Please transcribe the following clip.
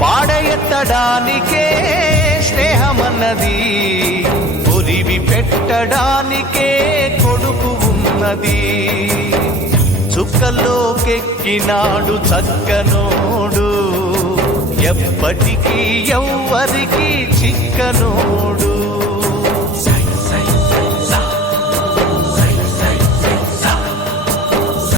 పాడయెత్తడానికే స్నేహమన్నది పొరివి పెట్టడానికే కొడుకు ఉన్నది. చుక్కలోకెక్కినాడు చక్కనోడు ఎప్పటికీ ఎవ్వరికి చిక్కనోడు.